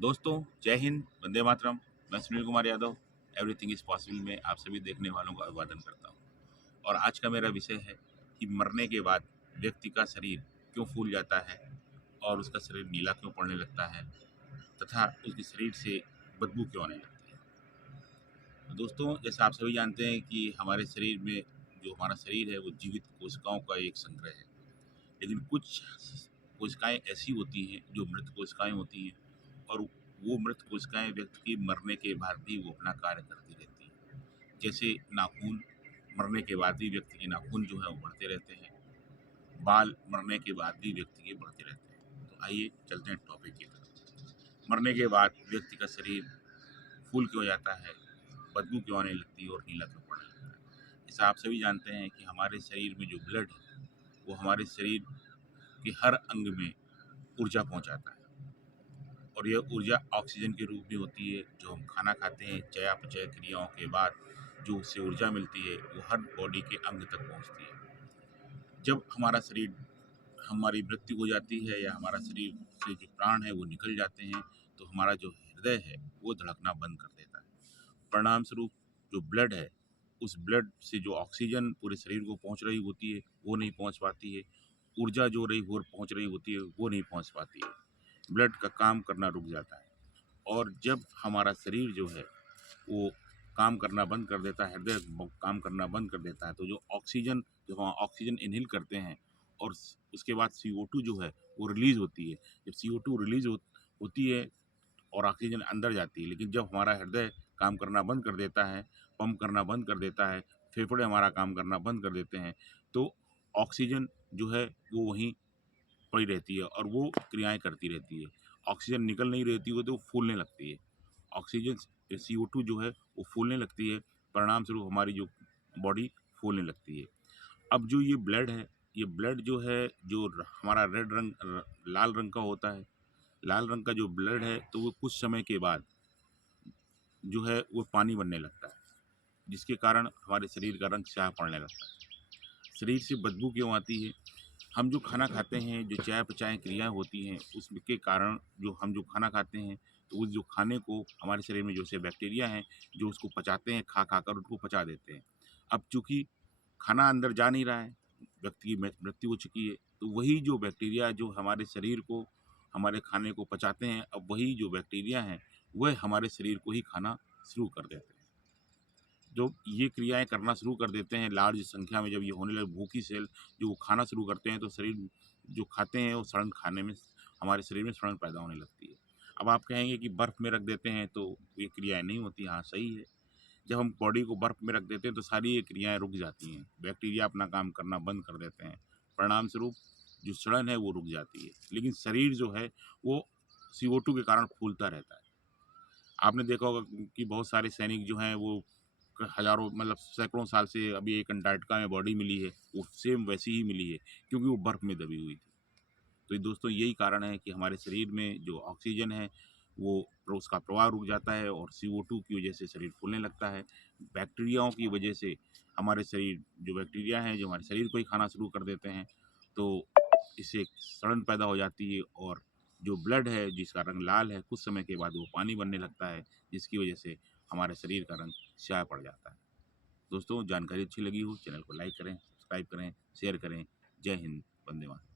दोस्तों, जय हिंद, वंदे मातरम। मैं Sunil Kumar Yadav everything is possible में आप सभी देखने वालों का अभिवादन करता हूँ। और आज का मेरा विषय है कि मरने के बाद व्यक्ति का शरीर क्यों फूल जाता है और उसका शरीर नीला क्यों पड़ने लगता है तथा उसके शरीर से बदबू क्यों आने लगती है। तो दोस्तों, जैसा आप सभी जानते हैं कि हमारे शरीर में जो हमारा शरीर है वो जीवित कोशिकाओं का एक संग्रह है। लेकिन कुछ कोशिकाएं ऐसी होती हैं जो मृत कोशिकाएं होती हैं, और वो मृत कोशिकाएं व्यक्ति की मरने के बाद भी वो अपना कार्य करती रहती हैं। जैसे नाखून, मरने के बाद भी व्यक्ति के नाखून जो है वो बढ़ते रहते हैं। बाल मरने के बाद भी व्यक्ति के बढ़ते रहते हैं। तो आइए चलते हैं टॉपिक की तरफ। मरने के बाद व्यक्ति का शरीर फूल क्यों जाता है, बदबू क्यों आने लगती है और नीला क्यों पड़ने लगता है। जैसा आप सभी जानते हैं कि हमारे शरीर में जो ब्लड है वो हमारे शरीर के हर अंग में ऊर्जा पहुंचाता है, और यह ऊर्जा ऑक्सीजन के रूप में होती है। जो हम खाना खाते हैं, चयापचय क्रियाओं के बाद जो उससे ऊर्जा मिलती है वो हर बॉडी के अंग तक पहुंचती है। जब हमारा शरीर, हमारी मृत्यु हो जाती है या हमारा शरीर से जो प्राण है वो निकल जाते हैं, तो हमारा जो हृदय है वो धड़कना बंद कर देता है। परिणाम स्वरूप जो ब्लड है, उस ब्लड से जो ऑक्सीजन पूरे शरीर को पहुंच रही होती है वो नहीं पहुंच पाती है। ऊर्जा जो रही वो पहुंच रही होती है वो नहीं पहुंच पाती है। ब्लड का काम करना रुक जाता है। और जब हमारा शरीर जो है वो काम करना बंद कर देता है, हृदय काम करना बंद कर देता है, तो जो ऑक्सीजन, जब हम ऑक्सीजन इनहेल करते हैं और उसके बाद CO2 जो है वो रिलीज होती है। जब CO2 रिलीज होती है और ऑक्सीजन अंदर जाती है, लेकिन जब हमारा हृदय काम करना बंद कर देता है, पंप करना बंद कर देता है, फेफड़े हमारा काम करना बंद कर देते हैं, तो ऑक्सीजन जो है वो वहीं पड़ी रहती है और वो क्रियाएं करती रहती है। ऑक्सीजन निकल नहीं रहती है तो वो फूलने लगती है। ऑक्सीजन, CO2 जो है वो फूलने लगती है। परिणाम स्वरूप हमारी जो बॉडी फूलने लगती है। अब जो ये ब्लड है, ये ब्लड जो है, जो हमारा रेड रंग, लाल रंग का होता है, लाल रंग का जो ब्लड है, तो वो कुछ समय के बाद जो है वो पानी बनने लगता है, जिसके कारण हमारे शरीर का रंग स्याह पड़ने लगता है। शरीर से बदबू क्यों आती है? हम जो खाना खाते हैं, जो चयापचय क्रियाएँ होती हैं, उसके कारण जो हम जो खाना खाते हैं, तो उस जो खाने को हमारे शरीर में जो से बैक्टीरिया हैं, जो उसको पचाते हैं, खा कर उनको पचा देते हैं। अब चूँकि खाना अंदर जा नहीं रहा है, व्यक्ति की मृत्यु हो चुकी है, तो वही जो बैक्टीरिया जो हमारे शरीर को, हमारे खाने को पचाते हैं, अब वही जो बैक्टीरिया हैं, वह हमारे शरीर को ही खाना शुरू कर देते हैं। जो ये क्रियाएँ करना शुरू कर देते हैं लार्ज संख्या में, जब ये होने लगे, भूखी सेल जो वो खाना शुरू करते हैं, तो शरीर जो खाते हैं वो सड़न खाने में, हमारे शरीर में सड़न पैदा होने लगती है। अब आप कहेंगे कि बर्फ़ में रख देते हैं तो ये क्रियाएँ नहीं होती। हाँ, सही है। जब हम बॉडी को बर्फ़ में रख देते हैं तो सारी ये क्रियाएँ रुक जाती हैं, बैक्टीरिया अपना काम करना बंद कर देते हैं। परिणाम स्वरूप जो सड़न है वो रुक जाती है। लेकिन शरीर जो है वो CO2 के कारण फूलता रहता है। आपने देखा होगा कि बहुत सारे सैनिक जो हैं वो हज़ारों, मतलब सैकड़ों साल से अभी एक अंटार्कटिका में बॉडी मिली है, वो सेम वैसी ही मिली है, क्योंकि वो बर्फ़ में दबी हुई थी। तो ये दोस्तों, यही कारण है कि हमारे शरीर में जो ऑक्सीजन है वो उसका प्रवाह रुक जाता है और CO2 की वजह से शरीर फूलने लगता है। बैक्टीरियाओं की वजह से हमारे शरीर, जो बैक्टीरिया हैं जो हमारे शरीर को ही खाना शुरू कर देते हैं, तो इससे सड़न पैदा हो जाती है, और जो ब्लड है जिसका रंग लाल है, कुछ समय के बाद वो पानी बनने लगता है, जिसकी वजह से हमारे शरीर का रंग स्याह पड़ जाता है। दोस्तों, जानकारी अच्छी लगी हो, चैनल को लाइक करें, सब्सक्राइब करें, शेयर करें। जय हिंद, वंदे मातरम।